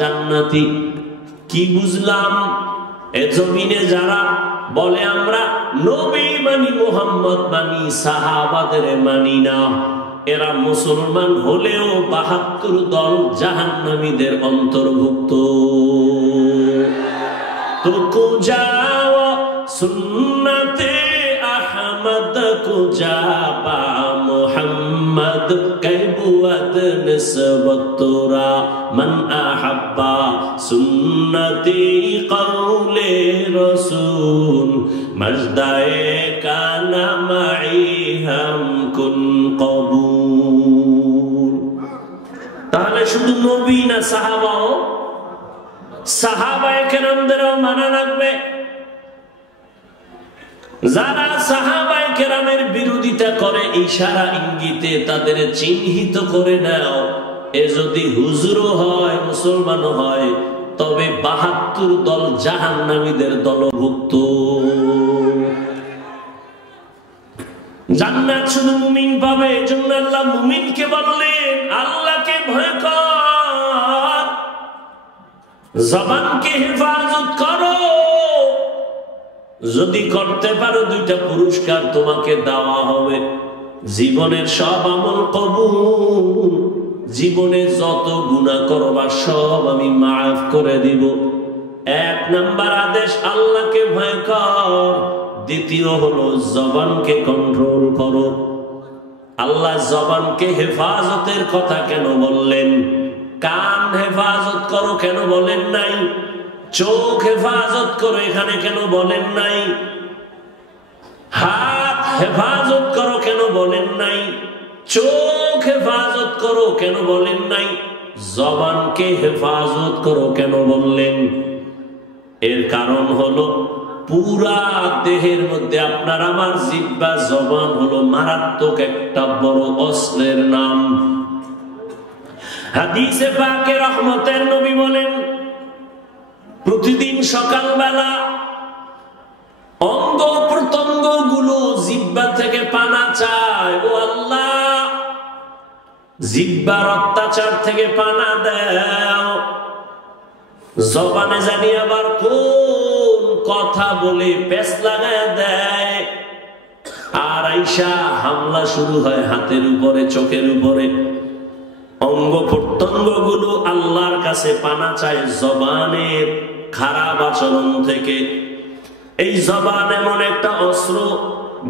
জান্নাতি। কি বুঝলাম? এ জমিনে যারা বলে আমরা নবী মানি, মুহাম্মদ মানি, সাহাবাদের মানি না, এরা মুসলমান হলেও ৭২ দল জাহান্নামীদের অন্তর্ভুক্ত। তো কুজাও সুন্নতে আহমদ কুজাবা মুহাম্মদ কাইবুয়াত নিসবতুরা মান আহাব্বা সুন্নতি কওলে রাসূল মজদায়ে কানা মাই হাম কুন কবুল। তাহলে শুধু নবী না, সাহাবাও, সাহাবায়ে কেরামদেরও মানা লাগবে। যারা সাহাবায়ে কেরামের বিরোধিতা করে ইশারা ইঙ্গিতে তাদের চিহ্নিত করে নাও। এ যদি হুজুরও হয়, মুসলমানও হয়, তবে ৭২ দল জাহান্নামীদের দলভুক্ত। জান্নাত শুধু মুমিন পাবে। এজন্য আল্লাহ মুমিনকে বললেন, আল্লাহকে ভয় কর, জবানকে হেফাজত করো। যদি করতে পারো 2টা পুরস্কার তোমাকে দেওয়া হবে। জীবনের সব আমল কবুল, জীবনে যত গুনাহ করবা সব আমি মাফ করে দিব। 1 নাম্বার আদেশ আল্লাহকে ভয় কর। দ্বিতীয় হলো জবানকে কন্ট্রোল করো। আল্লাহ জবানকে হেফাজতের কথা কেন বললেন? কান হেফাজত করো কেন বলেন নাই? চোখ হেফাজত করো এখানে কেন বলেন নাই? হাত হেফাজত করো কেন বলেন নাই? চোখ হেফাজত করো কেন বলেন নাই? জবানকে হেফাজত করো কেন বললেন? এর কারণ হলো পুরা দেহের মধ্যে আপনার আমার জিহ্বা, জবান হলো মারাত্মক একটা বড় অস্ত্রের নাম। হাদিসে পাকে রহমতের নবী বলেন, প্রতিদিন সকালবেলা অঙ্গ প্রত্যঙ্গ গুলো জিহ্বা থেকে পানা চায়। ও আল্লাহ, জিহ্বার অত্যাচার থেকে পানা দাও। জবানে জানি আবার কোন কথা বলে পেছ লাগায় দেয়, আর আইসা হামলা শুরু হয় হাতের উপরে, চোখের উপরে। অঙ্গ প্রত্যঙ্গ গুলো আল্লাহর কাছে পানা চায় জবানের খারাপ আচরণ থেকে। এই জবান এমন একটা অস্ত্র,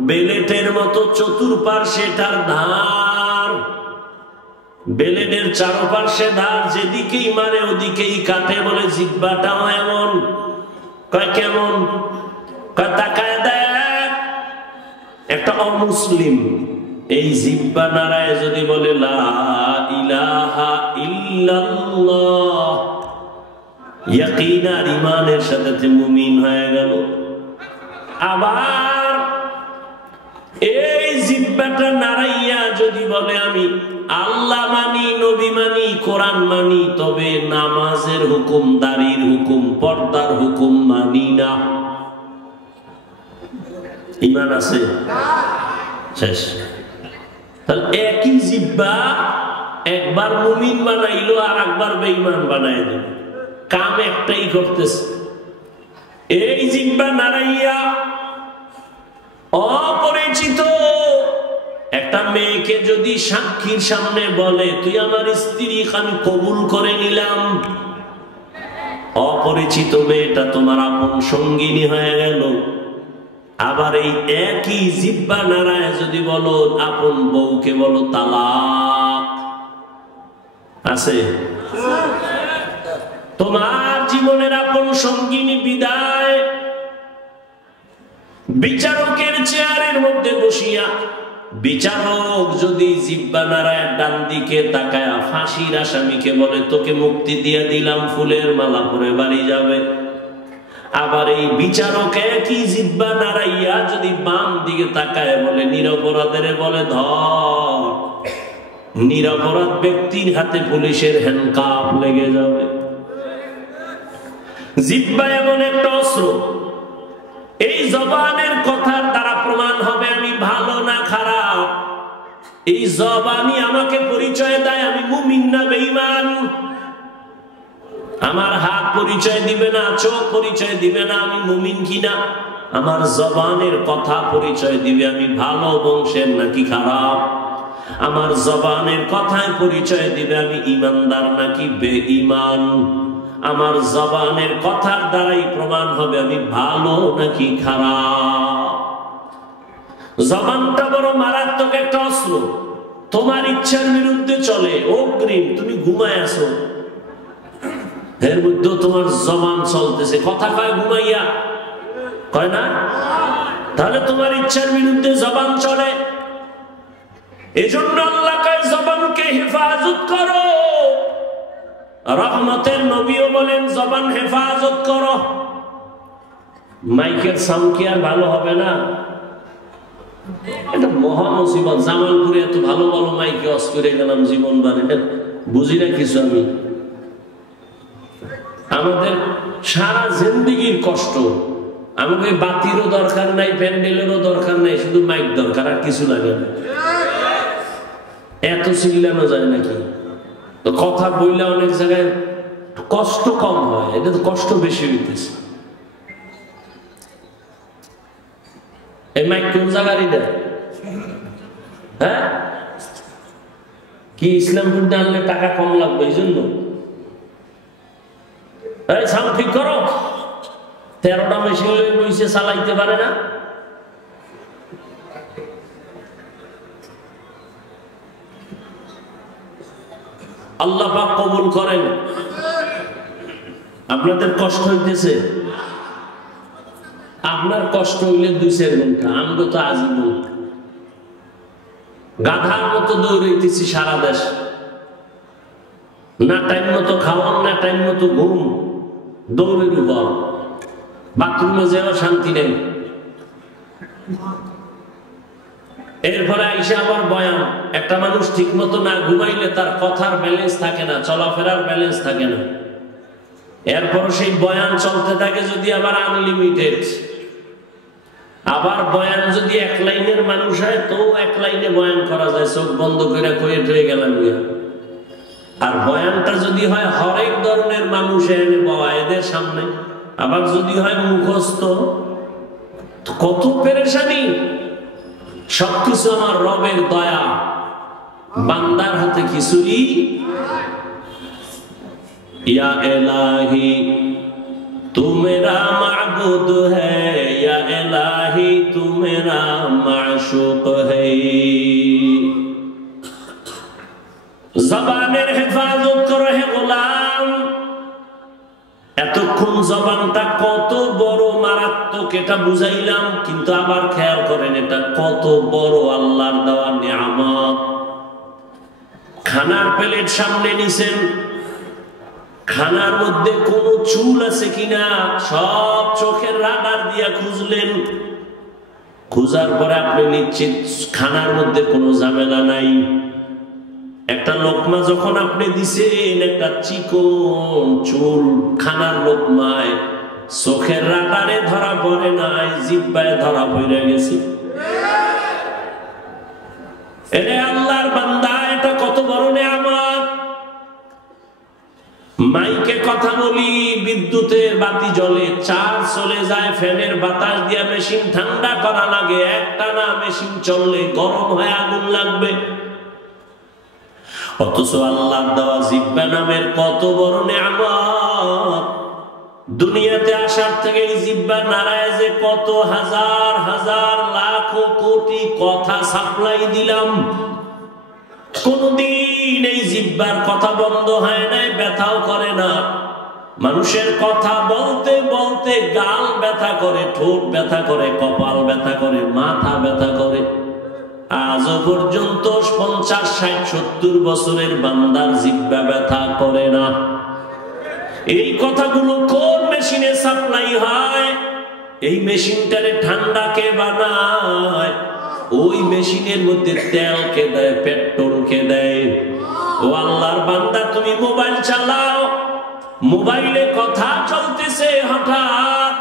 বেলেটের মতো চতুর্পার্শ্বে তার ধার। বেলেটের চারপার্শ্বে ধার, যেদিকেই মারে ওদিকেই কাটে। বলে জিহ্বাটাও এমন। কয় কেমন? কয় তাকায় দেখ, একটা অমুসলিম এই জিহ্বা নাড়ায় যদি বলে লা ইলাহা ইল্লাল্লাহ, ইয়াকিনার ঈমানের সাথে মুমিন হয়ে গেল। আবার এই জিহ্বাটা নাড়াইয়া যদি বলে আমি আল্লাহ মানি, নবী মানি, কোরআন মানি, তবে নামাজের হুকুম, দাড়ির হুকুম, পর্দার হুকুম মানি না, ঈমান আছে? শেষ। তাহলে একই জিহ্বা একবার মুমিন বানাইলো আর একবার বেঈমান বানাই দিল, কাম একটাই করতেছে। এই জিহ্বা নাড়াইয়া অপরিচিত একটা মেয়েকে যদি সাক্ষীর সামনে বলে তুই আমার স্ত্রী, আমি কবুল করে নিলাম, অপরিচিত মেয়েটা তোমার আপন সঙ্গিনী হয়ে গেল। আবার এই একই জিহ্বা নাড়ায় যদি বলো আপন বউকে বলো তালাক, আছে? তোমার জীবনের আপন সঙ্গিনী বিদায়। বিচারকের চেয়ারের মধ্যে বসিয়া বিচারক যদি জিহ্বা নাড়ায় ডান দিকে তাকায়া ফাঁসির আসামিকে বলে তোকে মুক্তি দিয়ে দিলাম, ফুলের মালা পরে বাড়ি যাবে। আবার এই বিচারক একই জিহ্বা নাড়াইয়া যদি বাম দিকে তাকায় বলে নিরপরাধের বলে ধর, নিরপরাধ ব্যক্তির হাতে পুলিশের হ্যান্ডকাপ লেগে যাবে। জিহ্বা এমন একটা অস্ত্র, এই জবানের কথার দ্বারা প্রমাণ হবে আমি ভালো না খারাপ। এই জবানই আমাকে পরিচয় দেয় আমি মুমিন না বেঈমান। আমার হাত পরিচয় দিবে না, চোখ পরিচয় দিবে না আমি মুমিন কিনা। আমার জবানের কথা পরিচয় দিবে আমি ভালো বংশের নাকি খারাপ। আমার জবানের কথায় পরিচয় দিবে আমি ইমানদার নাকি বেঈমান। আমার জবানের কথার দ্বারাই প্রমাণ হবে আমি ভালো নাকি খারাপ। জবানটা বড় মারাত্মক একটা অস্ত্র। তোমার ইচ্ছার বিরুদ্ধে চলে, অগ্রিম তুমি ঘুমায় আছো, এর মধ্যে তোমার জবান চলতেছে, কথা কয় ঘুমাইয়া, কয় না? তাহলে তোমার ইচ্ছার বিরুদ্ধে জবান চলে। এজন্য আল্লাহ কয় জবানকে হেফাজত করো। রহমতের নবীও বলেন জবান হেফাজত করো। মাইকের সাউন্ড কি আর ভালো হবে না? এটা মহা মুসিবত। জামালপুরে এত ভালো ভালো মাইকে অস করে গেলাম জীবন বারে, বুঝি না কিছু আমি। আমাদের সারা জিন্দেগির কষ্ট। আমাকে বাতিরও দরকার নাই, প্যান্ডেলেরও দরকার নাই, শুধু মাইক দরকার, আর কিছু লাগে না। এত চিল্লানো যায় নাকি? তো কথা বললে অনেক জায়গায় কষ্ট কম হয়, এটা তো কষ্ট বেশি হইতেছে। এই মাইক কোন জায়গারই দেয়? হ্যাঁ, কি ইসলামপুর আনলে টাকা কম লাগবে এই জন্য? সাউন্ড ঠিক করো। 13টা মেশিন লই বইছে, চালাইতে পারে না। আল্লাহ পাক কবুল করেন। আপনাদের কষ্ট হইতেছে, আপনার কষ্ট হইলে 2-4 ঘন্টা, আমরা তো আজীবন গাধার মতো দৌড়াইতেছি সারা দেশ। না টাইম মতো খাওয়ান, না টাইম মতো ঘুম, দৌড়ের উপর। বাথরুমে যাওয়া শান্তি নেই। এরপরে আইসা আবার বয়ান। একটা মানুষ ঠিক মতো না ঘুমাইলে তার কথার ব্যালেন্স থাকে না, চলাফেরার ব্যালেন্স থাকে না। এরপর সেই বয়ান চলতে থাকে যদি আবার আনলিমিটেড। আবার বয়ান যদি 1 লাইনের মানুষ হয় তো 1 লাইনে বয়ান করা যায়, চোখ বন্ধ করে কয়ে টয়ে গেলাম। আর বয়ানটা যদি হয় হরেক ধরনের মানুষ এনে বাবা এদের সামনে, আবার যদি হয় মুখস্থ, কত পেরেশানি। সবকিছু আমার রবের দয়া, বান্দার হাতে কিছুই। ইয়া ইলাহি তু মেরা মাবুদ হ্যায়, ইয়া ইলাহি তু মেরা মাশুক হ্যায়। জবানের হেফাজত করো হে গোলাম। এতক্ষণ জবানটা কত বড় মারাত্মক এটা বুঝাইলাম, কিন্তু আবার খেয়াল করেন এটা কত বড় আল্লাহর দেওয়া নিয়ামত। খানার প্লেট সামনে নিছেন, খানার মধ্যে কোনো চুল আছে কিনা সব চোখের রাডার দিয়া খুঁজলেন। খুঁজার পরে আপনি নিশ্চিত খানার মধ্যে কোনো ঝামেলা নাই। একটা লোকমা যখন আপনি দিছেন, একটা চিকন চুল খানার লোকমায় চোখের রাডারে ধরা পড়ে নাই, জিহ্বায় ধরা পড়ে গেছে। এরে আল্লাহর বান্দা, এটা কত বড় নিয়ামত। মাইকে কথা বলি, বিদ্যুতের বাতি জ্বলে, চার্জ চলে যায়, ফ্যানের বাতাস দিয়া মেশিন ঠান্ডা করা লাগে। একটানা মেশিন চললে গরম হয়ে আগুন লাগবে। অথচ আল্লাহর দেওয়া জিহ্বা নামের কত বড় নিয়ামত। দুনিয়াতে আসার থেকে এই জিহ্বা নাড়ায় যে কত হাজার হাজার লাখ কোটি কথা সাপ্লাই দিলাম। কোনদিন এই জিহ্বার কথা বন্ধ হয় নাই, ব্যথাও করে না। মানুষের কথা বলতে বলতে গাল ব্যথা করে, ঠোঁট ব্যথা করে, কপাল ব্যথা করে, মাথা ব্যথা করে। আজও পর্যন্ত 50, 60, 70 বছরের বান্দার জিহ্বা ব্যথা করে না। এই কথাগুলো কোন মেশিনে সাপ্লাই হয়? এই মেশিনটারে ঠান্ডা কে বানায়? ওই মেশিনের মধ্যে তেল কে দেয়, পেট্রোল কে দেয়? ও আল্লাহর বান্দা, তুমি মোবাইল চালাও, মোবাইলে কথা চলতেছে, হঠাৎ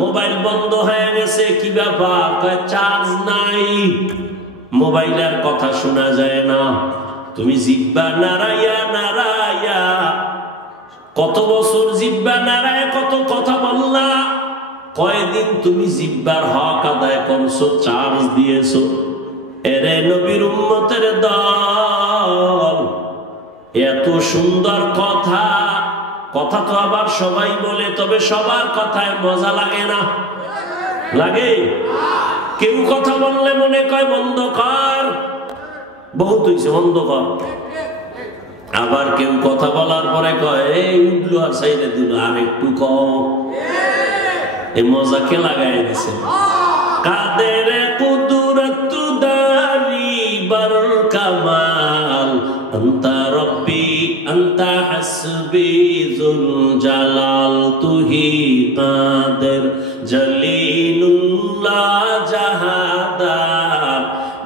মোবাইল বন্ধ হয়ে গেছে। কি ব্যাপার? চার্জ নাই, মোবাইলের কথা শোনা যায় না। তুমি জিহ্বা নাড়াইয়া নাড়াইয়া কত বছর জিহ্বা নাড়ায় কত কথা বললা, কয়দিন তুমি জিহ্বার হক আদায় করছো, চার্জ দিয়েছো। এরে নবীর উম্মতের দল, এত সুন্দর কথা, কথা তো আবার সবাই বলে, তবে সবার কথায় মজা লাগে না, লাগে? কেউ কথা বললে মনে কয় বন্ধ কর, বহুত হইছে বন্ধ কর। আবার কেউ কথা বলার পরে কয় এই উঠলো আর সাইডে দিল, আর একটু কম। এই মজা কে লাগাই দিছে? কাদের কুদরত দারি বার কামাল, আনতা রব্বি আনতা হাসবি যুল জালাল, তুহি কাদের জলিলুল্লাহ জাহাদার,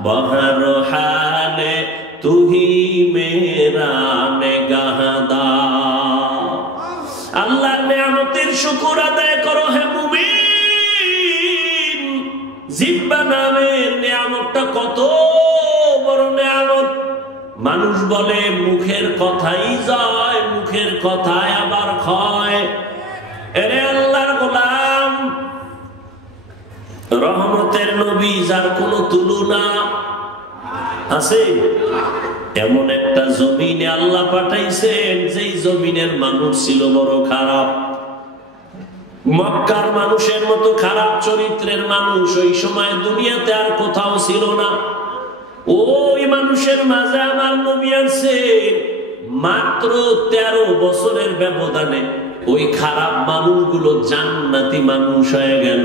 বহর হালে তুহি মেরা নেগাহদার। আল্লাহর নিয়ামতের শুকর আদায় করো হে মুমিন। জিহ্বা নামের নিয়ামতটা কত বড় নিয়ামত। মানুষ বলে মুখের কথাই যায়, মুখের কথায় আবার ক্ষয়। এরে আল্লাহর গোলাম, রহমতের নবী যার কোনো তুলনা আছে, এমন একটা জমিনে আল্লাহ পাঠাইছেন যেই জমিনের মানুষ ছিল বড় খারাপ। মক্কার মানুষের মতো খারাপ চরিত্রের মানুষ ওই সময় দুনিয়াতে আর কোথাও ছিল না। ওই মানুষের মাঝে আমার নবী আছে, মাত্র 13 বছরের ব্যবধানে ওই খারাপ মানুষগুলো জান্নাতি মানুষ হয়ে গেল।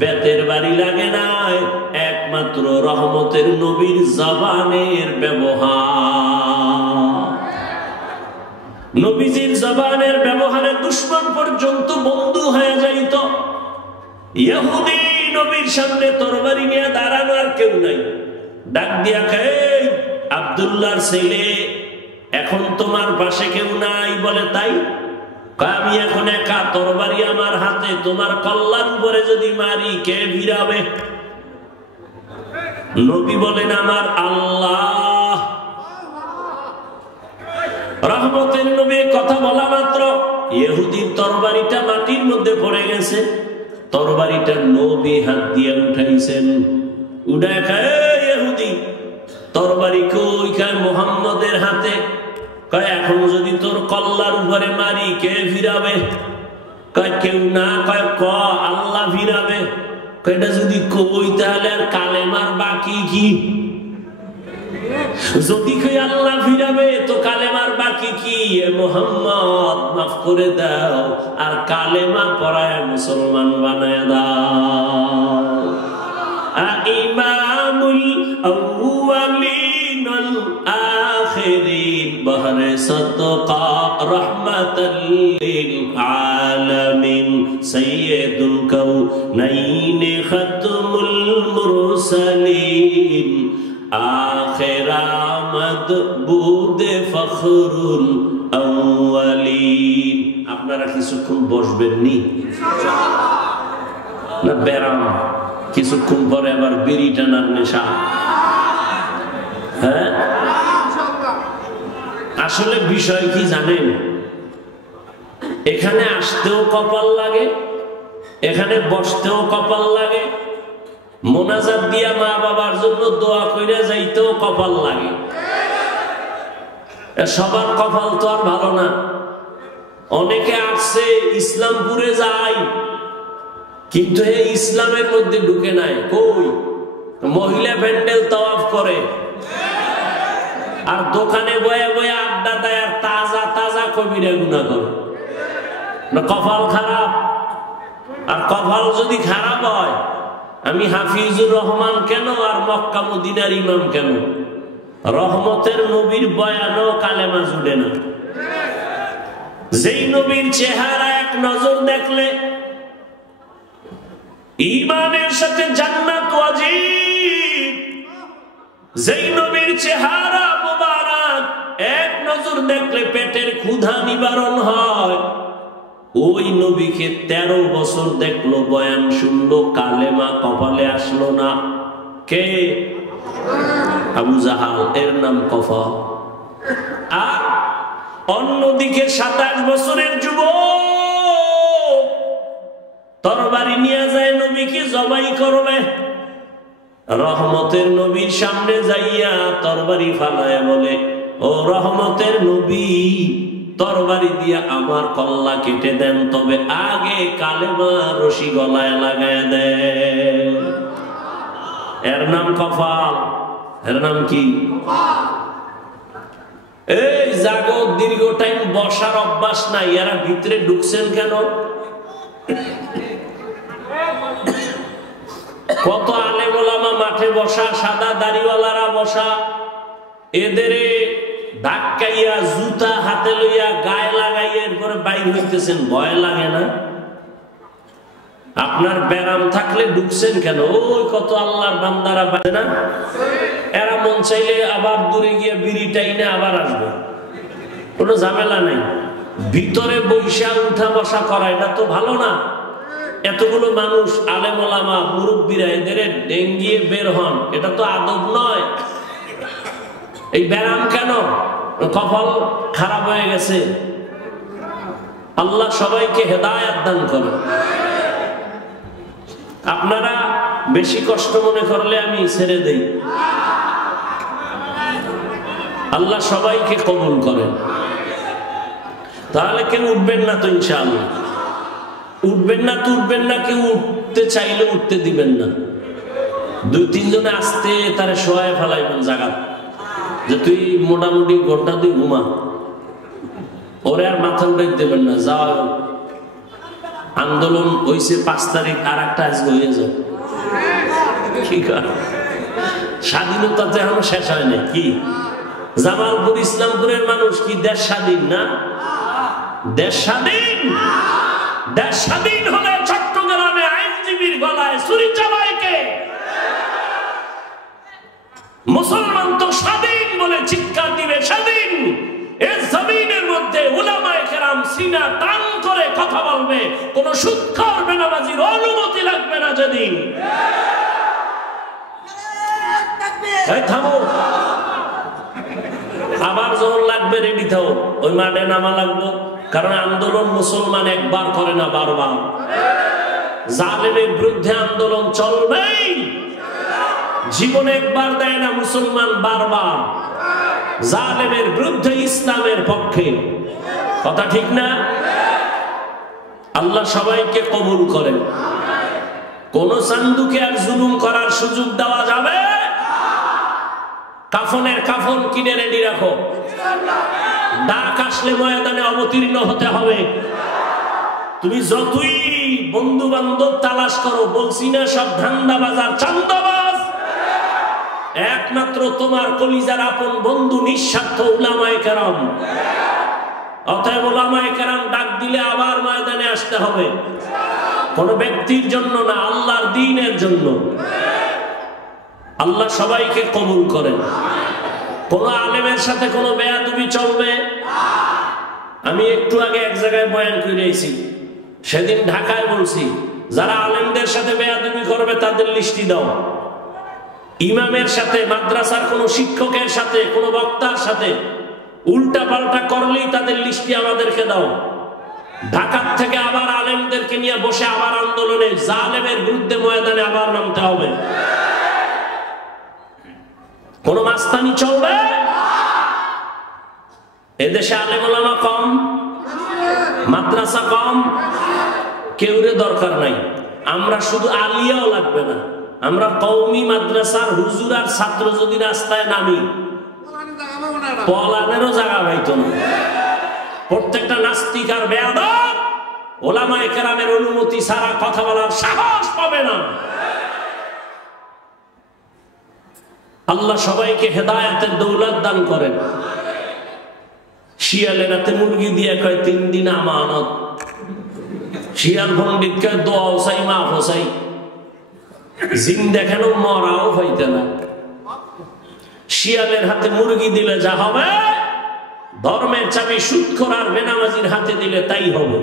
বেতের বাড়ি লাগে নাই, একমাত্র রহমতের নবীর জবানের ব্যবহার। নবীজির জবানের ব্যবহারে দুশমন পর্যন্ত বন্ধু হয়ে যাইত। ইহুদি নবীর সামনে তরবারি নিয়ে দাঁড়ানো আর কেউ নাই, ডাক দিয়া কয় আব্দুল্লাহর ছেলে, এখন তোমার পাশে কেউ নাই? বলে তাই? আমি এখন একা, তরবারি আমার হাতে, তোমার কল্যাণ উপরে যদি মারি কে ভিড়াবে? নবী বলেন আমার আল্লাহ। রহমতের নবী কথা বলা মাত্র ইহুদির তরবারিটা মাটির মধ্যে পড়ে গেছে। তরবারিটা নবী হাত দিয়ে উঠাইছেন। উঠে খায় ইহুদি, তরবারি কই? খায় মুহাম্মদের হাতে। কয় এখন যদি তোর কল্লার উপরে মারি কে ফিরাবে? কয় কেউ না। কয় ক আল্লাহ ফিরাবে। এটা যদি কই তাহলে আর কালেমার বাকি কি? যদি কই আল্লাহ ফিরাবে তো কালেমার বাকি কি? এ মুহাম্মদ মাফ করে দাও, আর কালেমা পড়ায় মুসলমান বানায় দাও। ইমামুল আউয়ালিন ওয়াল আখিরিন, বহরে সাদকা রাহমাতাল লিল আলামিন, সাইয়্যিদুল কাউনাইন খাতমুল মুরসালিন, আখির আমদ বুদে ফখরুল আউয়ালিন। আপনারা কিছুক্ষণ বসবেন নি না? ব্যারাম কিছুক্ষণ পরে আবার বিড়ি টানার নেশা। হ্যাঁ, আসলে বিষয় কি জানেন? এখানে আসতেও কপাল লাগে, এখানে বসতেও কপাল লাগে, মোনাজাত দিয়া মা বাবার জন্য দোয়া কইরা যাইতেও কপাল লাগে। সবার কপাল তো আর ভালো না। অনেকে আসছে ইসলামপুরে যায়, কিন্তু এই ইসলামের মধ্যে ঢুকে নাই। কই? মহিলা প্যান্ডেল তাওয়াফ করে, আর দোকানে বয়ে বয়ে আড্ডা দেয়, আর তাজা তাজা কবিরা গুনাহ করে। না কপাল খারাপ? আর কপাল যদি খারাপ হয়, আমি হাফিজুর রহমান কেন আর মক্কা মদিনার ইমাম কেন? রহমতের নবীর বয়ানও কালেমা জুড়ে না। যেই নবীর চেহারা এক নজর দেখলে ঈমানের সাথে জান্নাত ওয়াজিব, যেই নবীর চেহারা মুবারক এক নজর দেখলে পেটের ক্ষুধা নিবারণ হয়, ওই নবীকে 13 বছর দেখলো, বয়ান শুনলো, কালেমা কপালে আসলো না। কে? আবু জাহাল, এর নাম কফা। আর অন্যদিকে 27 বছরের যুবক তরবারি নিয়ে যায় নবীকে জবাই করবে। রহমতের নবীর সামনে যাইয়া তরবারি ফালায় বলে, ও রহমতের নবী, তরবারি দিয়া আমার কল্লা কেটে দেন, তবে আগে কালেমা রশি গলায় লাগায় দেন। এর নাম কপাল। এর নাম কি? এই জাগো, দীর্ঘ টাইম বসার অভ্যাস নাই, এরা ভিতরে ঢুকছেন কেন? কত আলেম ওলামা মাঠে বসা, সাদা দাড়িওয়ালারা বসা, এদের ধাক্কাইয়া জুতা হাতে লইয়া গায়ে লাগাইয়া এরপরে বাইর হইতেছেন, ভয় লাগে না? আপনার ব্যারাম থাকলে ঢুকছেন কেন? ওই কত আল্লাহর বান্দারা বাজে না, এরা মন চাইলে আবার দূরে গিয়ে বিড়ি টাইনে আবার আসবে, কোনো ঝামেলা নাই। ভিতরে বৈশা উঠা বসা করা এটা তো ভালো না। এতগুলো মানুষ, আলেম ওলামা, মুরব্বীরা, এদের ডেঙ্গিয়ে বের হন, এটা তো আদব নয়। এই ব্যারাম কেন? কপাল খারাপ হয়ে গেছে। আল্লাহ সবাইকে হেদায়েত দান করে। আপনারা বেশি কষ্ট মনে করলে আমি ছেড়ে দেই। আল্লাহ সবাইকে কবুল করেন। তাহলে কেউ উঠবেন না তো? ইনশাআল্লাহ উঠবেন না তো উঠবেন না, কেউ উঠতে চাইলে উঠতে দিবেন না। 2-3 জনে আসতে তারে শোয়ায় ফেলাইবেন জায়গা, যে তুই মোটামুটি ঘন্টা 2 ঘুমা, ওরে আর মাথা উঠাই দেবেন না। যাও, আন্দোলন হয়েছে 5 তারিখ, আর একটা আজকে হয়ে যাও। কি কর, স্বাধীনতা তো এখনো শেষ হয় নাই। কি জামালপুর ইসলামপুরের মানুষ কি দেশ স্বাধীন না? দেশ স্বাধীন। দেশ স্বাধীন হলে চট্টগ্রামে আইনজীবীর গলায় ছুরি চালায় কে? মুসলমান তো স্বাধীন বলে চিৎকার দিবে স্বাধীন। এই জমিনের মধ্যে উলামায়ে কেরাম সিনা টান করে কথা বলবে, কোন সুদখোর বেনামাজির অনুমতি লাগবে না যেদিন। এই থামো, আবার যখন লাগবে রেডি থাও, ওই মাঠে নামা লাগবো। কারণ আন্দোলন মুসলমান একবার করে না, বারবার। জালেমের বিরুদ্ধে আন্দোলন চলবেই। জীবনে একবার দেয় না মুসলমান, বারবার। জালেমের বিরুদ্ধে, ইসলামের পক্ষে। কথা ঠিক না? আল্লাহ সবাইকে কবুল করেন। কোন চান্দুকে আর জুলুম করার সুযোগ দেওয়া যাবে? কাফনের কাফন কিনে রেডি রাখো। ডাক আসলে ময়দানে অবতীর্ণ হতে হবে। তুমি যতই বন্ধু বান্ধব তালাশ করো, বলছি না সব ধান্দাবাজ আর চান্দাবাজ, একমাত্র তোমার কলিজার আপন বন্ধু নিঃস্বার্থ উলামায়ে কেরাম। অতএব উলামায়ে কেরাম ডাক দিলে আবার ময়দানে আসতে হবে। কোন ব্যক্তির জন্য না, আল্লাহর দ্বীনের জন্য। আল্লাহ সবাইকে কবুল করেন। কোন আলেমের সাথে কোন বেয়াদবি চলবে? আমি একটু আগে এক জায়গায় বয়ান করেছি, সেদিন ঢাকায় বলছি, যারা আলেমদের সাথে বেয়াদবি করবে তাদের লিস্টি দাও। ইমামের সাথে, মাদ্রাসার কোন শিক্ষকের সাথে, কোন বক্তার সাথে উল্টা পাল্টা করলেই তাদের লিস্টি আমাদেরকে দাও। ঢাকার থেকে আবার আলেমদেরকে নিয়ে বসে আবার আন্দোলনে, জালেমের বিরুদ্ধে ময়দানে আবার নামতে হবে। কোন মাস্তানি চলবে? এদেশে আলেম ওলামা কম, মাদ্রাসা কম, কেউরে দরকার নাই। আমরা শুধু আলিয়াও লাগবে না, আমরা কওমি মাদ্রাসার হুজুর আর ছাত্র যদি রাস্তায় নামি, পলানেরও জায়গা পাইতো না। প্রত্যেকটা নাস্তিক আর বেয়াদব ওলামায়ে কেরামের অনুমতি ছাড়া কথা বলার সাহস পাবে না। আল্লাহ সবাইকে হেদায়েতের দৌলত দান করেন। শিয়ালে রাতে মুরগি দিয়ে কয় 3 দিন আমানত। শিয়াল পণ্ডিত কয় দোয়া চাই, মাফ চাই। জিন দেখানো মরাও হইতে না। শিয়ালের হাতে মুরগি দিলে যা হবে, ধর্মের চাবি সুদখোর আর বেনামাজির হাতে দিলে তাই হবে।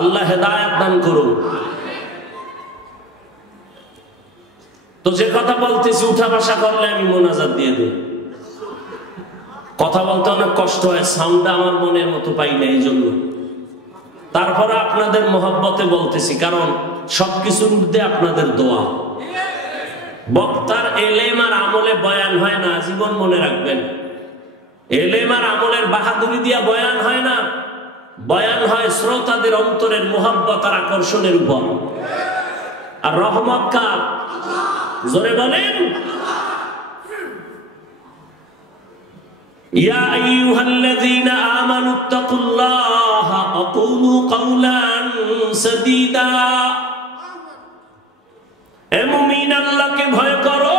আল্লাহ হেদায়েত দান করুন। তো যে কথা বলতেছি, উঠা বসা করলে আমি মোনাজাত দিয়ে দিই। কথা বলতে অনেক কষ্ট হয়, সাউন্ডটা আমার মনের মতো পাই না, এই জন্য। তারপরে আপনাদের মহব্বতে বলতেছি, কারণ সবকিছুর মধ্যে আপনাদের দোয়া। বক্তার এলেম আর আমলে বয়ান হয় না, জীবন মনে রাখবেন। এলেম আর আমলের বাহাদুরি দিয়া বয়ান হয় না, বয়ান হয় শ্রোতাদের অন্তরের মহব্বত আর আকর্ষণের উপর। আর রহমত কার? জোরে বলেন। ইয়া আইয়ুহাল্লাযীনা আমানুত্তাকুল্লাহা ওয়া কুলু কাওলান সাদীদা। হে মুমিন, আল্লাহকে ভয় করো,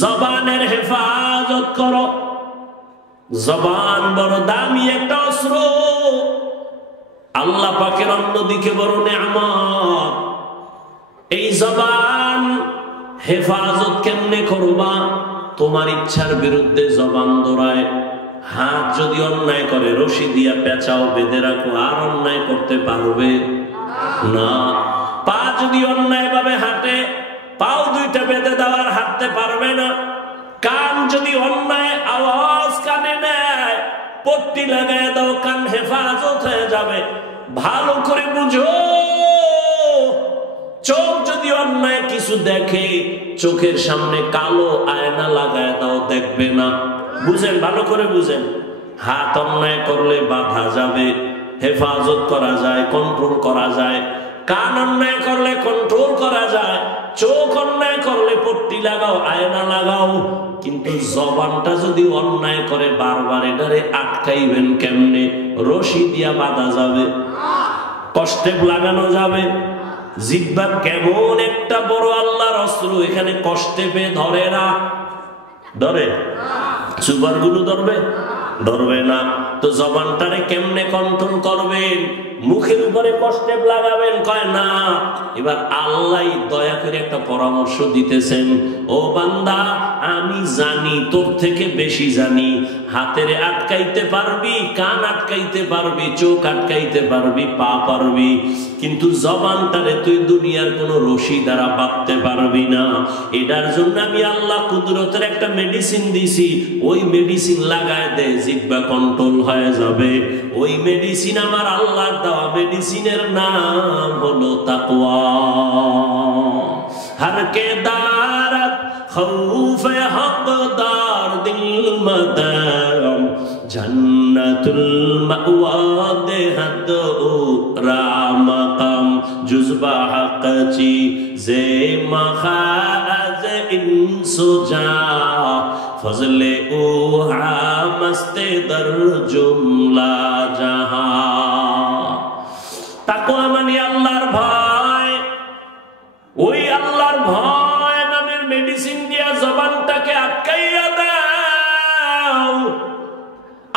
জবানের হেফাজত করো। জবান বড় দামি একটা অস্ত্র, আল্লাহ পাকের অন্যদিকে বড় নেয়ামত। এই জবান হেফাজত কেমনে করবা? তোমার ইচ্ছার বিরুদ্ধে জবান দৌড়ায়। হাত যদি অন্যায় করে রশি দিয়া পেঁচাও, বেঁধে রাখো, আর অন্যায় করতে পারবে না। পা যদি অন্যায় ভাবে হাঁটে, পাও দুইটা বেঁধে দেওয়ার হাঁটতে পারবে না। কান যদি অন্যায় আওয়াজ কানে নেয়, পট্টি লাগায় দাও, কান হেফাজত হয়ে যাবে। ভালো করে বুঝো, চোখ যদি অন্যায় কিছু দেখে, চোখের সামনে কালো আয়না লাগায় দাও, দেখবে না। বুঝেন, ভালো করে বুঝেন। হাত অন্যায় করলে বাধা যাবে, হেফাজত করা যায়, কন্ট্রোল করা যায়। কান অন্যায় করলে কন্ট্রোল করা যায়। চোখ অন্যায় করলে পট্টি লাগাও, আয়না লাগাও। কিন্তু জবানটা যদি অন্যায় করে বারবার, এটারে আটকাইবেন কেমনে? রশি দিয়া বাঁধা যাবে, কষ্টে লাগানো যাবে। জিহ্বা কেমন একটা বড় আল্লাহর অস্ত্র, এখানে কষ্টে পেয়ে ধরে না। ধরে? সুপার গুলো ধরবে? ধরবে না। তো জবানটারে কেমনে কন্ট্রোল করবেন? মুখের উপরে কষ্টে লাগাবেন? কয় না। এবার আল্লাহ দয়া করে একটা পরামর্শ দিতেছেন, ও বান্দা, আমি জানি, তোর থেকে বেশি জানি। হাতের আটকাইতে পারবি, কান আটকাইতে পারবি, চোখ আটকাইতে পারবি, পা পারবি, কিন্তু জবানটারে তুই দুনিয়ার কোন রশি দ্বারা বাঁধতে পারবি না। এটার জন্য আমি আল্লাহ কুদরতের একটা মেডিসিন দিছি, ওই মেডিসিন লাগায় দে, জিহ্বা কন্ট্রোল হয়ে যাবে। ওই মেডিসিন আমার আল্লাহর দেওয়া, মেডিসিনের নাম হলো তাকওয়া। हर के दारत खौफ हकदार दिल मदम जन्नतुल मअवा देहत रामकम जुज़बा हक़ची ज़े मखाज़ इंसुजा फज़ले उहा मस्ते दर जुमला जहां। ताक़वा माने अल्लाहर भय। ওই আল্লাহর ভয় নামের মেডিসিন দিয়া জবানটাকে আটকাইয়া দাও।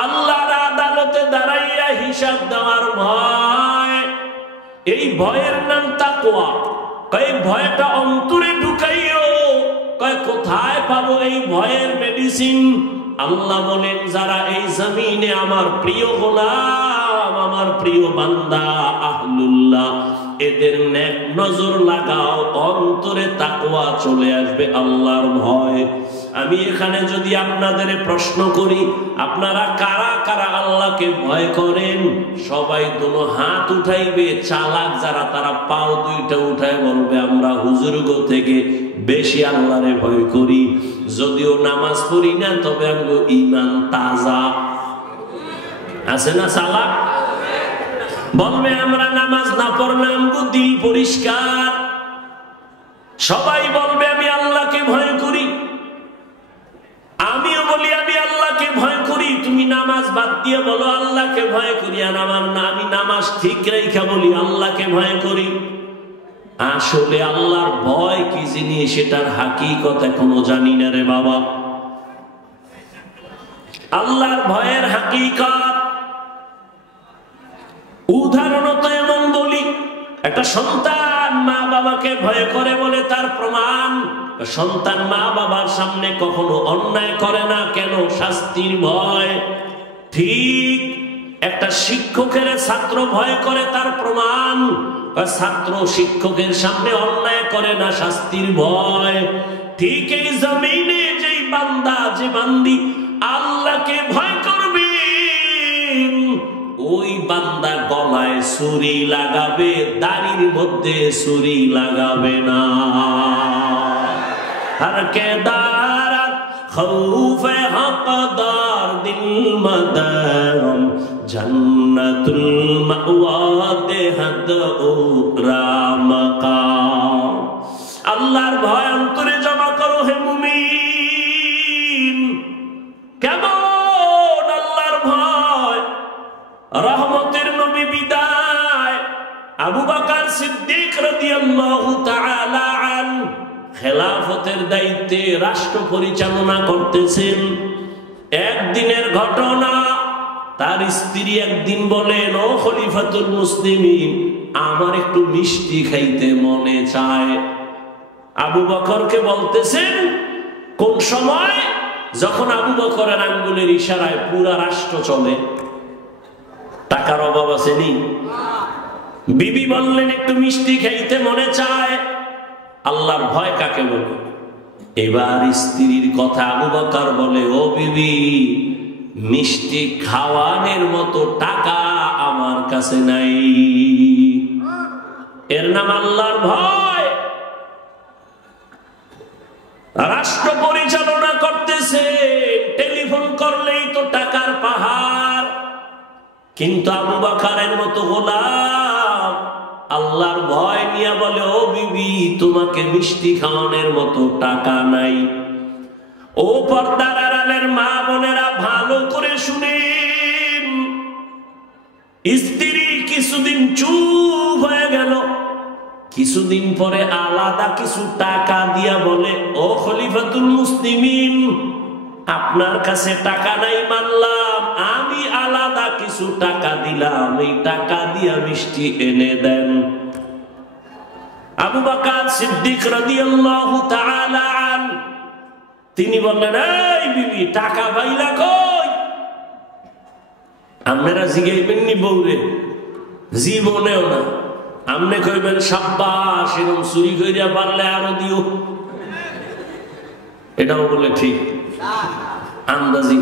আল্লাহর আদালতে দাঁড়াইয়া হিসাব দেওয়ার ভয়, এই ভয়ের নাম তাকওয়া। কয় ভয়টা অন্তরে ঢুকাইও। কয় কোথায় পাবো এই ভয়ের মেডিসিন? আল্লাহ বলেন, যারা এই জমিনে আমার প্রিয় গোলাম, আমার প্রিয় বান্দা, আহলুল্লাহ, এদের নেক নজর লাগাও, অন্তরে তাকওয়া চলে আসবে, আল্লাহর ভয়। আমি এখানে যদি আপনাদের প্রশ্ন করি, আপনারা কারা কারা আল্লাহকে ভয় করেন? সবাই দুনো হাত উঠাইবে। চালাক যারা, তারা পাও দুইটা উঠায় বলবে, আমরা হুজুরগো থেকে বেশি আল্লাহরে ভয় করি। যদিও নামাজ পড়ি না, তবে আমগো ঈমান তাজা আছে না? চালাক বলবে, আমরা নামাজ না পড়লাম, দিল পরিষ্কার। সবাই বলবে, আমি আল্লাহকে ভয় করি। আমিও বলি, আমি আল্লাহকে ভয় করি। তুমি নামাজ বাদ দিয়ে বলো আল্লাহকে ভয় করি, আর আমার না, আমি নামাজ ঠিক রেখে বলি আল্লাহকে ভয় করি। আসলে আল্লাহর ভয় কি জিনিস, সেটার হাকিকত এখনো জানি না রে বাবা। আল্লাহর ভয়ের হাকিকত উদাহরণত এমন বলি, একটা সন্তান মা বাবাকে ভয় করে বলে তার প্রমাণ, সন্তান মা বাবার সামনে কখনো অন্যায় করে না। কেন? শাস্তির ভয়। ঠিক একটা শিক্ষকের ছাত্র ভয় করে, তার প্রমাণ, ছাত্র শিক্ষকের সামনে অন্যায় করে না, শাস্তির ভয়। ঠিক এই জমিনে যেই বান্দা যে বান্দি আল্লাহকে ভয় করবে ওই বান্দা গলায় ছুরি লাগাবে, দাড়ির মধ্যে ছুরি লাগাবে না। हर के दारत खौफ हक़दार दिल मदम जन्नतुल मअवा देहद रामकाम। আল্লাহর ভয় অন্তরে জমা করো হে মুমিন। কেমন আল্লাহর ভয়? রহমতের নবী বিদায়, আবু বকর সিদ্দিক রাদিয়াল্লাহু তাআলা আনহু খেলাফতের দায়িত্বে রাষ্ট্র পরিচালনা করতেছেন। একদিনের ঘটনা, তার স্ত্রী একদিন বলেন, ও খলিফাতুল মুসলিমিন, আমার একটু মিষ্টি খাইতে মনে চায়। আবু বকরকে বলতেছেন, কোন সময়? যখন আবু বকরের আঙ্গুলের ইশারায় পুরা রাষ্ট্র চলে। টাকার অভাব আছে নি? বিবি বললেন একটু মিষ্টি খাইতে মনে চায়। আল্লাহর ভয় কাকে বলে? এবার স্ত্রীর কথা আবু বকর বলে, ও বিবি, মিষ্টি খাওয়ানোর মতো টাকা আমার কাছে নাই। এর নাম আল্লাহর ভয়। রাষ্ট্র পরিচালনা করতেছে, টেলিফোন করলেই তো টাকার পাহাড়। কিন্তু আবু বকরের মতো গোলাম আল্লাহর ভয় নিয়ে বলে, ও বিবি, তোমাকে মিষ্টি খাওয়ানোর মতো টাকা নাই। ও পর্দার আড়ালের মা বোনেরা, ভালো করে শুনেন। স্ত্রী কিছুদিন চুপ হয়ে গেল। কিছুদিন পরে আলাদা কিছু টাকা দিয়া বলে, ও খলিফাতুল মুসলিমিন, আপনার কাছে টাকা নাই মানলাম, আমি আলাদা কিছু টাকা দিলাম, এই টাকা দিয়া মিষ্টি এনে দেন। আবু বকর সিদ্দিক রাদিয়াল্লাহু তাআলা আনহু তিনি বললেন, এই বিবি, টাকা পাইলা কই? আপনারা জিগাইবেন নি বউরে? জীবনেও না। আমনে কইবেন, সাব্বাস, এরকম চুরি কইরা পারলে আরো দিও। এটাও বলে ঠিক আন্দাজি।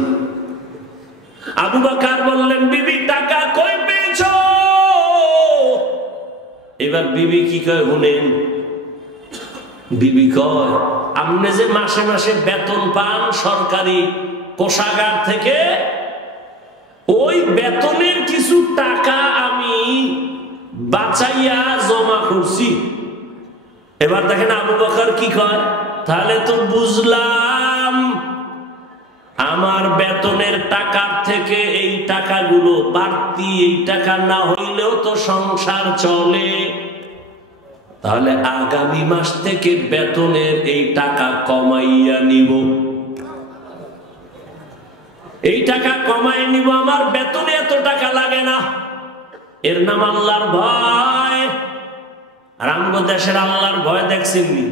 আবু বকর বললেন, বিবি, টাকা কই পেয়েছো? এবার বিবি কি কয় শুনেন। বিবি কয়, আপনি যে মাসে মাসে বেতন পান সরকারি কোষাগার থেকে, ওই বেতনের কিছু টাকা আমি বাঁচাইয়া জমা করছি। এবার দেখেন আবু বকর কি কয়, তাহলে তো বুঝলাম আমার বেতনের টাকার থেকে এই টাকাগুলো বাড়তি, এই টাকা না হইলেও তো সংসার চলে। তাহলে আগামী মাস থেকে বেতনের এই টাকা কমাইয়া নিব, এই টাকা কমাই নিব, আমার বেতনে এত টাকা লাগে না। এর নাম আল্লাহর ভয়। আর আমগো দেশের আল্লাহর ভয় দেখছেননি?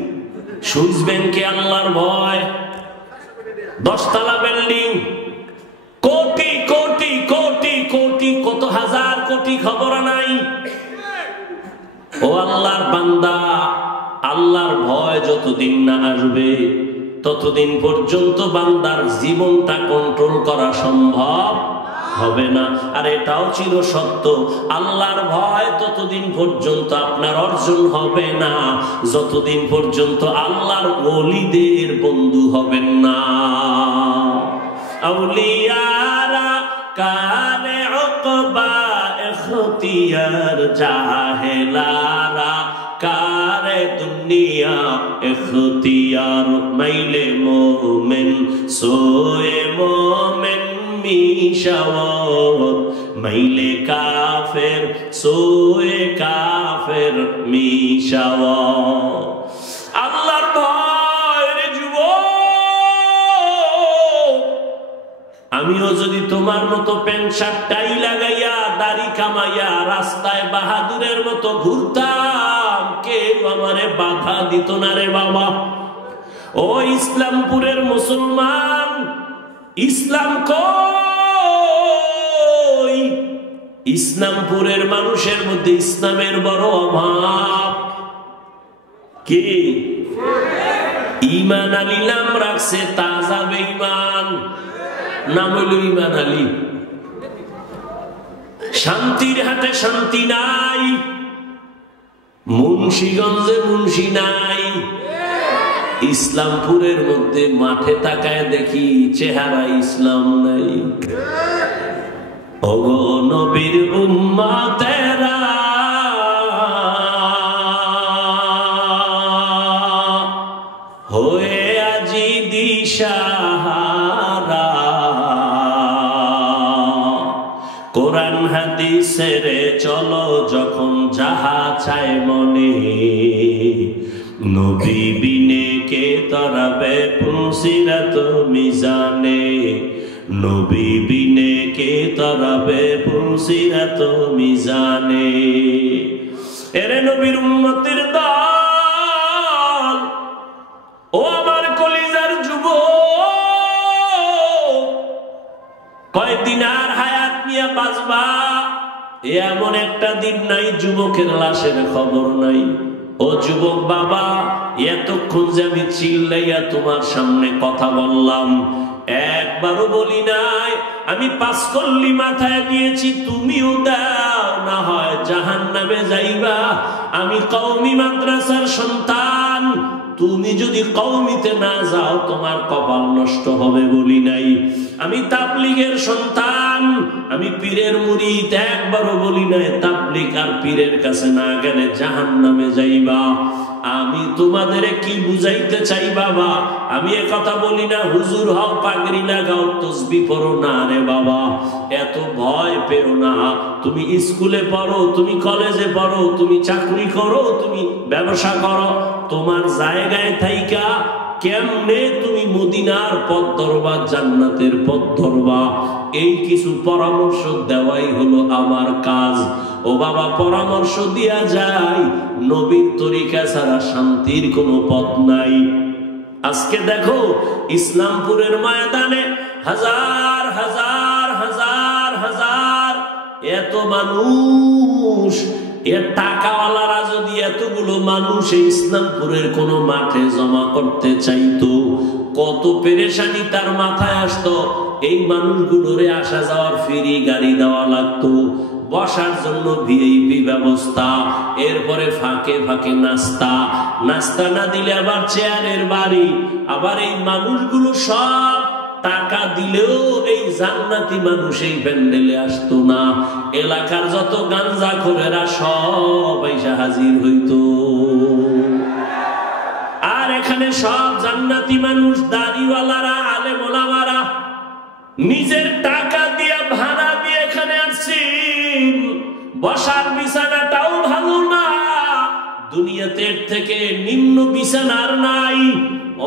সুইস ব্যাংকে আল্লাহর ভয়, 10 তলা বিল্ডিং, কোটি কোটি কোটি কোটি, কত হাজার কোটি খবর নাই। ও আল্লাহর বান্দা, আল্লাহর ভয় যতদিন না আসবে ততদিন পর্যন্ত বান্দার জীবনটা কন্ট্রোল করা সম্ভব হবে না। আর এটাও ছিল সত্য, আল্লাহর ভয় ততদিন পর্যন্ত আপনার অর্জন হবে না যতদিন পর্যন্ত আল্লাহর ওলিদের বন্ধু হবেন না। আউলিয়ারা কানে উকবা ইখতিয়ার, জাহেলারা কারে দুনিয়া ইখতিয়ার। মাইলে মোমেন সোয়ে মোমেন মিশাওয়াত, মাইলে কাফের সোয়ে কাফের মিশাওয়াত। আল্লাহর ভয় রে যুবক, আমিও যদি তোমার মতো প্যান্ট শার্ট টাই লাগাইয়া দাড়ি কামাইয়া রাস্তায় বাহাদুরের মতো ঘুরতাম, কেউ আমারে বাধা দিত না রে বাবা। ও ইসলামপুরের মুসলমান, ইসলাম কই? ইসলামপুরের মানুষের মধ্যে ইসলামের বড় অভাব। কি ইমান আলী নাম রাখছে তাজা বেঈমান, নাম হইল ইমান আলী। শান্তির হাটে শান্তি নাই, মুন্সিগঞ্জে মুন্সি নাই, ইসলামপুরের মধ্যে মাঠে তাকায় দেখি চেহারা ইসলাম নাই। ওগো নবীর উম্মতেরা হয়ে আজি দিশাহারা, কোরআন হাদিসের চলো যখন যাহা চায় মনে, নবী বিনে কে তরাবে পুলসিরাত মিজানে, নবী বিনে কে তরাবে পুলসিরাত মিজানে। এরে নবীর উম্মতের দল, ও আমার কলিজার যুবক, কয়দিন আর হায়াত নিয়ে বাঁচবা এমন একটা দিন নাই যুবকের লাশের খবর নাই। ও যুবক বাবা, এতক্ষণ যে আমি চিল্লাইয়া তোমার সামনে কথা বললাম, একবারও বলি নাই আমি 5 কল্লি মাথায় দিয়েছি তুমিও দাও, না হয় জাহান্নামে যাইবা। আমি কওমি মাদ্রাসার সন্তান, তুমি যদি কওমিতে না যাও তোমার কপাল নষ্ট হবে বলি নাই। আমি তাবলীগের সন্তান, আমি পীরের মুরিদ, একবারও বলি নাই তাবলীগ আর পীরের কাছে না গেলে জাহান্নামে যাইবা। আমি তোমাদের কি বুঝাইতে চাই বাবা, আমি এ কথা বলি না হুজুর হও, পাগড়ি লাগাও, তসবিহ পড়ো না রে বাবা, এত ভয় পেও না। তুমি স্কুলে পড়ো, তুমি কলেজে পড়ো, তুমি চাকরি করো, তুমি ব্যবসা করো, তোমার জায়গায় থাইকা কেমনে তুমি মদিনার পথ ধরবা, জান্নাতের পথ ধরবা, এই কিছু পরামর্শ দেওয়াই হলো আমার কাজ। ও বাবা, পরামর্শ দিয়া যায়, নবীর তরিকা ছাড়া শান্তির কোনো পথ নাই। আজকে দেখো ইসলামপুরের ময়দানে হাজার হাজার হাজার হাজার এত মানুষ, এর টাকাওয়ালারা যদি এতগুলো মানুষ ইসলামপুরের কোন মাঠে জমা করতে চাইতো, কত পেরেশানি তার মাথায় আসতো। এই মানুষগুলোরে আসা যাওয়ার ফ্রি গাড়ি দেওয়া লাগতো, বসার জন্য ভিআইপি ব্যবস্থা, এরপরে ফাঁকে ফাঁকে নাস্তা, নাস্তা না দিলে আবার চেয়ারের বাড়ি। আবার এই মানুষগুলো সব টাকা দিলেও এই জান্নাতি মানুষ এই প্যান্ডেলে আসতো না। এলাকার যত গাঞ্জাখোরেরা সব এসে হাজির হইতো, আর এখানে সব জান্নাতি মানুষ, দাড়িওয়ালারা, আলেম ওলামারা নিজের টাকা দিয়ে ভাড়া দিয়ে এখানে আসছি। বসার বিছানাটাও ভালো না, দুনিয়াতে এর থেকে নিম্ন বিছানার নাই।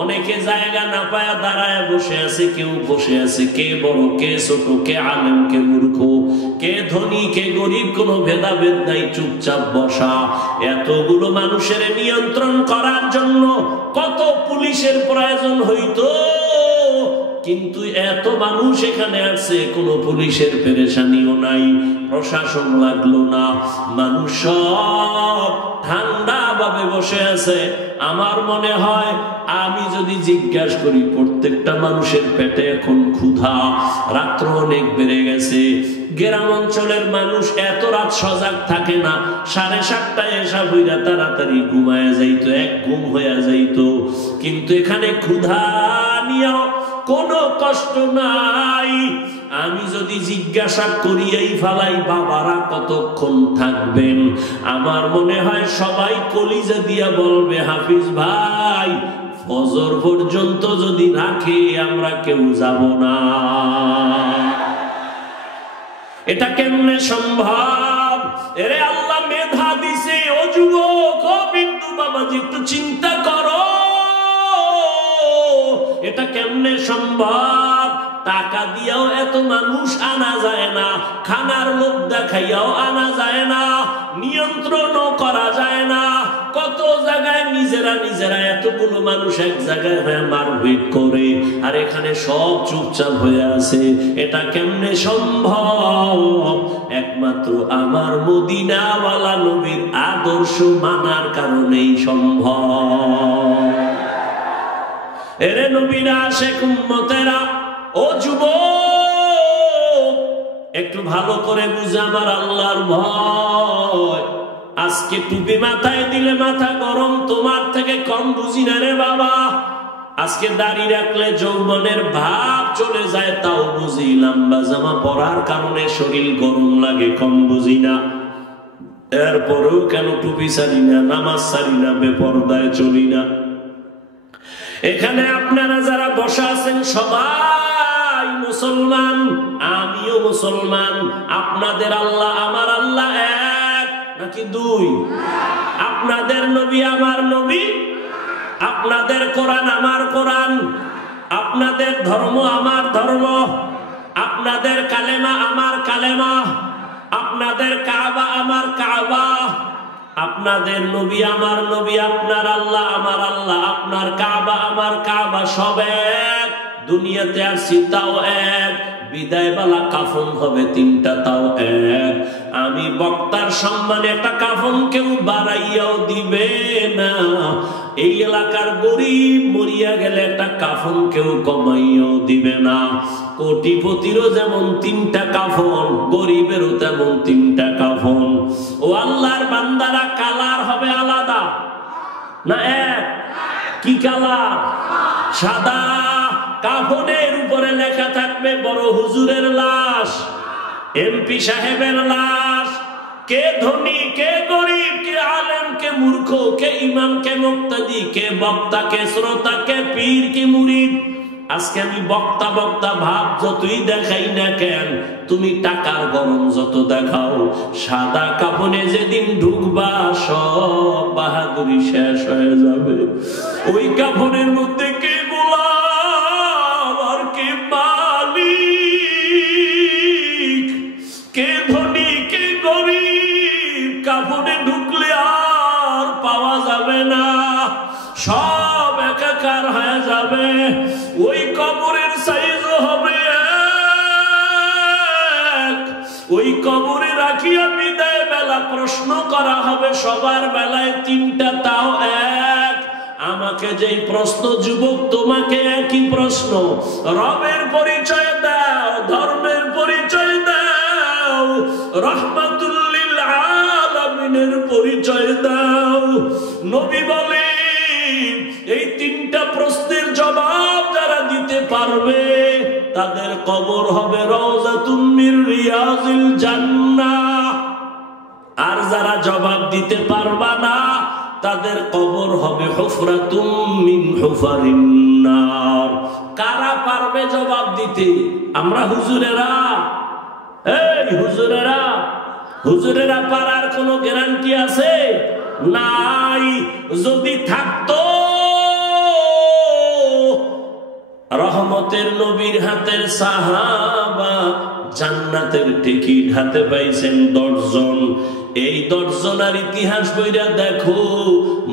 অনেকে জায়গা না পায়া দাঁড়ায় বসে আছে, কেউ বসে আছে, কে বড় কে ছোট, কে আলেম কে মূর্খ, কে ধনী কে গরিব, কোনো ভেদাভেদ নাই, চুপচাপ বসা। এতগুলো মানুষের নিয়ন্ত্রণ করার জন্য কত পুলিশের প্রয়োজন হইতো, কিন্তু এত মানুষ এখানে আসছে, কোনো পুলিশের পেরেশানিও নাই, প্রশাসন লাগলো না, মানুষ সব ঠান্ডা ভাবে বসে আছে। আমার মনে হয় আমি যদি জিজ্ঞাসা করি, প্রত্যেকটা মানুষের পেটে এখন ক্ষুধা, রাত্র অনেক বেড়ে গেছে। গ্রাম অঞ্চলের মানুষ এত রাত সজাগ থাকে না, 7:30টায় এসা হইরা তাড়াতাড়ি ঘুমায় যাইতো, এক ঘুম হইয়া যাইতো। কিন্তু এখানে ক্ষুধা নিয়েও কোনো কষ্ট নাই। আমি যদি জিজ্ঞাসা করি এই ফালাই বাবারা কতক্ষণ থাকবেন, আমার মনে হয় সবাই কলিজা দিয়া বলবে, হাফিজ ভাই ফজর পর্যন্ত যদি রাখে আমরা কেউ যাব না। এটা কেমনে সম্ভব? এরে আল্লাহ মেধা দিছে। ও যুবক, ও বিন্দু বাবাজি, একটু চিন্তা করো, এটা কেমনে সম্ভব? টাকা দিয়াও এত মানুষ আনা যায় না, খানার লোভ দেখাইয়াও আনা যায় না, নিয়ন্ত্রণও করা যায় না। কত জায়গায় নিজেরা নিজেরা এতগুলো মানুষ এক জায়গায় হয়ে মারপিট করে, আর এখানে সব চুপচাপ হয়ে আছে। এটা কেমনে সম্ভব? একমাত্র আমার মদিনাওয়ালা নবীর আদর্শ মানার কারণেই সম্ভব। এরে নবীরা আশেক উম্মতেরা, ও যুবক একটু ভালো করে বুঝে আমার আল্লাহর ভয়। আজকে টুপি মাথায় দিলে মাথা গরম, তোমার থেকে কম বুঝি না রে বাবা। আজকে দাড়ি রাখলে যৌবনের ভাব চলে যায়, তাও বুঝি। লম্বা জামা পরার কারণে শরীর গরম লাগে, কম বুঝি না। এরপরেও কেন টুপি ছাড়ি না, নামাজ ছাড়ি না, বেপরদায় চলি না। এখানে আপনারা যারা বসা আছেন সবাই মুসলমান, আমিও মুসলমান। আপনাদের আল্লাহ আমার আল্লাহ এক নাকি দুই? আপনাদের নবী আমার নবী, আপনাদের কোরআন আমার কোরআন, আপনাদের ধর্ম আমার ধর্ম, আপনাদের কালেমা আমার কালেমা, আপনাদের কাবা আমার কাবা, আপনাদের নবী আমার নবী, আপনার আল্লাহ আমার আল্লাহ, আপনার কাবা আমার কাবা, সব এক। দুনিয়াতে আসছি তাও এক, বিদায় বেলা কাফন হবে তিনটা, তাও এক। আমি বক্তার সম্মানে একটা কাফন কেউ বাড়াইয়াও দিবে না। এই এলাকার গরিব মরিয়া গেলে একটা কাফন কেউ কমাইয়াও দিবে না। কোটিপতিরও যেমন তিনটা কাফন, গরিবেরও তেমন তিনটা কাফন। ও আল্লাহর বান্দারা, কালার হবে আলাদা না এক? কি কালার? সাদা। কাফনের উপরে লেখা থাকবে বড় হুজুরের লাশ, এমপি সাহেবের লাশ। কে ধনী, কে গরিব, কে আলেম, কে মূর্খ, কে ইমাম, কে মুক্তাদি, কে বক্তা, কে শ্রোতা, কে পীর, কি মুরিদ। আজকে আমি বক্তা বক্তা ভাব যতই দেখাই না কেন, তুমি টাকার গরম যত দেখাও, সাদা কাফনে যেদিন ঢুকবা সব বাহাদুরি শেষ হয়ে যাবে। ওই কাফনের মধ্যে কে গোলাম আর কে মালিক, কে ধনী, কে গরিব, কাফনে ঢুকলে আর পাওয়া যাবে না, সব একাকার হয়ে যাবে। ওই কবরের সাইজ হবে এক। ওই কবরে রাখিয়া বিদায় বেলা প্রশ্ন করা হবে সবার বেলায় তিনটা, তাও এক। আমাকে যেই প্রশ্ন যুবক, তোমাকে একই প্রশ্ন। রবের পরিচয় দাও, ধর্মের পরিচয় দাও, রহমাতুল লিল আলামিনের পরিচয় দাও। নবী বলে এই তিনটা প্রশ্নের জবাব যারা দিতে পারবে তাদের কবর হবে রওজাতুম মির রিয়াজিল জান্নাহ। আর যারা জবাব দিতে পারবা না তাদের কবর হবে হুফরাতুম মিন হুফারিন নার। কারা পারবে জবাব দিতে? আমরা হুজুরেরা। এই হুজুরেরা, হুজুরেরা পারার কোনো গ্যারান্টি আছে? নাই। যদি থাকতো রহমতের নবীর হাতের সাহাবা জান্নাতের টিকিট হাতে পাইছেন 10 জন। এই 10 জনের ইতিহাস বইরা দেখো,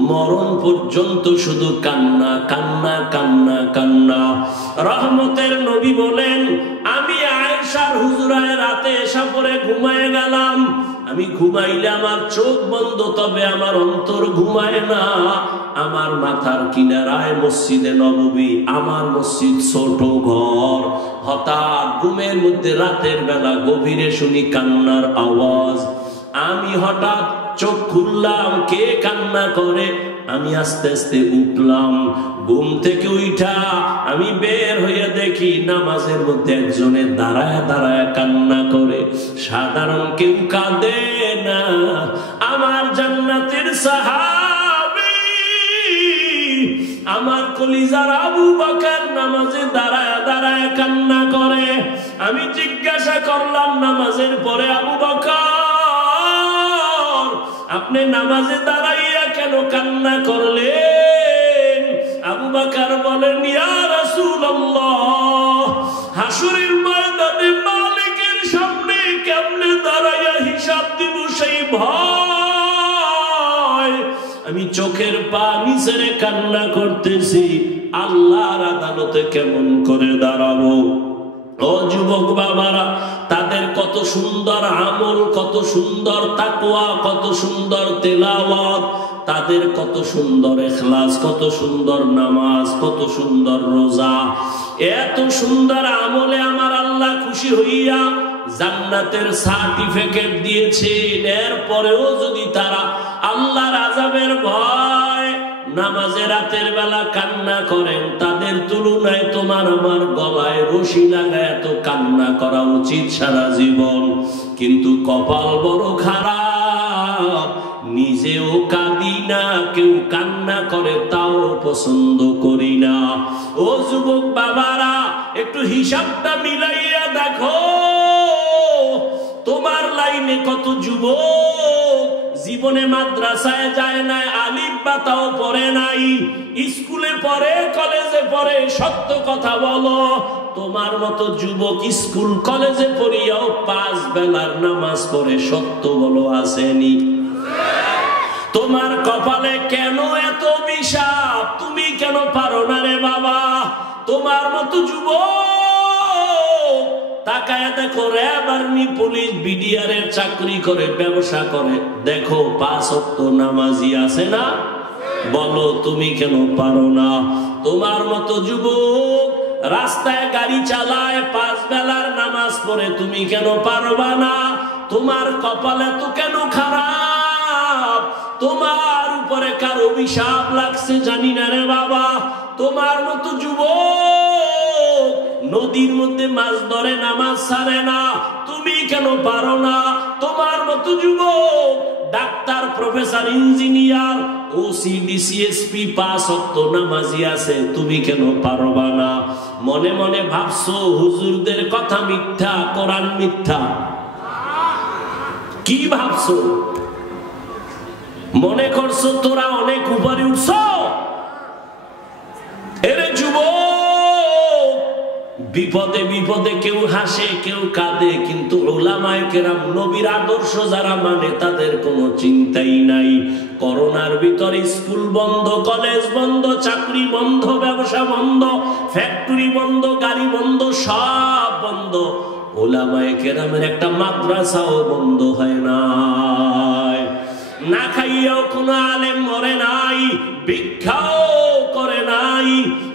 মরণ পর্যন্ত শুধু কান্না কান্না কান্না কান্না। রহমতের নবী বলেন, আমি আয়েশার হুজরায় রাতে এসা পরে ঘুমায় গেলাম। আমি ঘুমাইলে আমার চোখ বন্ধ, তবে আমার অন্তর ঘুমায় না। আমার মাথার কিনারায় মসজিদে নববী, আমার মসজিদ ছোট ঘর। হঠাৎ ঘুমের মধ্যে রাতের বেলা গভীরে শুনি কান্নার আওয়াজ। আমি হঠাৎ চোখ খুললাম, কে কান্না করে? আমি আস্তে আস্তে উঠলাম। ঘুম থেকে উঠা আমি বের হইয়া দেখি নামাজের মধ্যে একজনে দাঁড়ায় দাঁড়ায় কান্না করে। সাধারণ কেউ কাঁদে না, আমার জান্নাতের সাহাবী, আমার কলিজার আবু বকর নামাজে দাঁড়ায় দাঁড়ায় কান্না করে। আমি জিজ্ঞাসা করলাম নামাজের পরে, আবু বকর আপনি নামাজে দাঁড়াইয়া কেন কান্না করলেন? আবু বকর বলেন, ইয়া রাসূলুল্লাহ, হাসরের ময়দানে মালিকের সামনে কেমনে দাঁড়াইয়া হিসাব দিব সেই ভয়। আমি চোখের পানি ছেড়ে কান্না করতেছি, আল্লাহর আদালতে কেমন করে দাঁড়াবো? ও যুবক বাবারা, তাদের কত কত সুন্দর আমল, কত সুন্দর তাকওয়া, কত সুন্দর তেলাওয়াত, তাদের কত সুন্দর ইখলাস, কত সুন্দর নামাজ, কত সুন্দর রোজা। এত সুন্দর আমলে আমার আল্লাহ খুশি হইয়া জান্নাতের সার্টিফিকেট দিয়েছেন। এরপরেও যদি তারা আল্লাহর আযাবের ভয় নামাজে রাতের বেলা কান্না করেন, তাদের তুলনায় তোমার আমার গলায় রশি লাগায় এত কান্না করা উচিত সারা জীবন। কিন্তু কপাল বড় খারাপ, নিজেও কাঁদি না, কেউ কান্না করে তাও পছন্দ করি না। ও যুবক বাবারা, একটু হিসাবটা মিলাইয়া দেখো, তোমার লাইনে কত যুবক জীবনে মাদ্রাসায় যায় নাই, আলিফ বা তাও পড়ে নাই, স্কুলে পড়ে, কলেজে পড়ে। সত্য কথা বলো, তোমার মতো যুবক স্কুল কলেজে পড়িয়াও 5 বেলার নামাজ পড়ে, সত্য বলো আসেনি? তোমার কপালে কেন এত অভিশাপ? তুমি কেন পারো না রে বাবা? তোমার মতো যুবক তাকায় দেখো, র্যাব, আর্মি, পুলিশ, বিডিআর এর চাকরি করে, ব্যবসা করে, দেখো 5 ওয়াক্ত নামাজি আছে না? বলো তুমি কেন পারো না? তোমার মতো যুবক রাস্তায় গাড়ি চালায়, 5 বেলার নামাজ পড়ে, তুমি কেন পারবা না? তোমার কপালে তো কেন খারাপ? তোমার উপরে কার অভিশাপ লাগছে জানি না রে বাবা। তোমার মতো যুবক নদীর মধ্যে মাছ ধরে, নামাজ ছাড়ে না, তুমি কেন পারো না? তোমার মতো যুবক doctor, professor, engineer, OC, DC, SP, 5 ওয়াক্ত নামাজি আছে, তুমি কেন পারবা না? মনে মনে ভাবছো হুজুরদের কথা মিথ্যা, কোরআন মিথ্যা। কি ভাবছো? মনে করছো তোরা অনেক উপরে উঠছো? এরে যুবক, বিপদে বিপদে কেউ হাসে, কেউ কাঁদে, কিন্তু উলামায়ে কেরাম, নবীর আদর্শ যারা মানে, তাদের কোনো চিন্তাই নাই। করোনার ভিতরে স্কুল বন্ধ, কলেজ বন্ধ, চাকরি বন্ধ, ব্যবসা বন্ধ, ফ্যাক্টরি বন্ধ, গাড়ি বন্ধ, সব বন্ধ। উলামায়ে কেরামের একটা মাদ্রাসাও বন্ধ হয় নাই। না খাইয়াও কোনো আলেম মরে নাই, ভিক্ষাও করে নাই।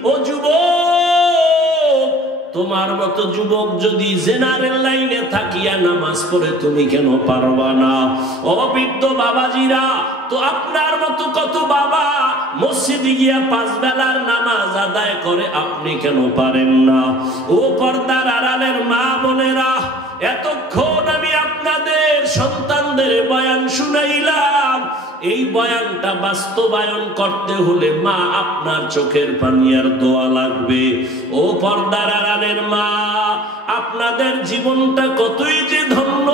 ও যুবক, তোমার মতো যুবক যদি জেনারেল লাইনে থাকিয়া নামাজ পড়ে, তুমি কেন পারবা না? ও বৃদ্ধ বাবাজিরা, তো আপনার মতো কত বাবা মসজিদে গিয়া 5 বেলার নামাজ আদায় করে, আপনি কেন পারেন না? ও পর্দার আড়ালের মা বোনেরা, এতক্ষণ আমি আপনাদের সন্তানদের বয়ান শুনাইলাম। এই বয়ানটা বাস্তবায়ন করতে হলে মা, আপনার চোখের পানি আর দোয়া লাগবে। ও পর্দার আড়ালের মা, আপনাদের জীবনটা কতই যে ধন্য।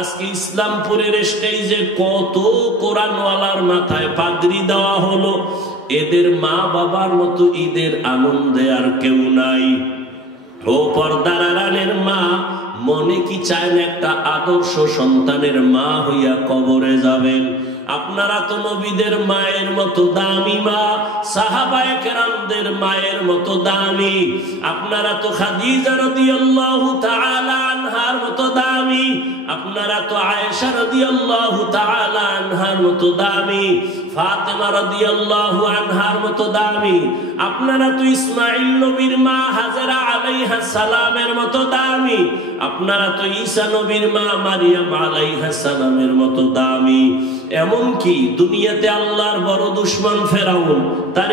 আজকে ইসলামপুরের স্টেজে কত কোরআনওয়ালার মাথায় পাগড়ি দেওয়া হলো। এদের মা বাবার মতো ঈদের আনন্দে আর কেউ নাই। ও পর্দার আড়ালের মা, মনে কি চায় না একটা আদর্শ সন্তানের মা হইয়া কবরে যাবেন? আপনারা তো নবীদের মায়ের মতো দামি মা, সাহাবায়ে কেরামদের মায়ের মতো দামি। আপনারা তো খাদিজা রাদিয়াল্লাহু তাআলা আনহার মতো দামি। আপনারা তো আয়েশা রাদিয়াল্লাহু তাআলা আনহার মতো দামি, ফাতেমা রাদিয়াল্লাহু আনহার মতো দামি। আপনারা তো ইসমাঈল নবীর মা হাজেরা আলাইহাস সালামের মতো দামি। আপনারা তো ঈসা নবীর মা মারিয়াম আলাইহাস সালামের মতো দামি। এমন কি দুনিয়াতে আল্লাহর বড় দুশমন ফেরাউন, তার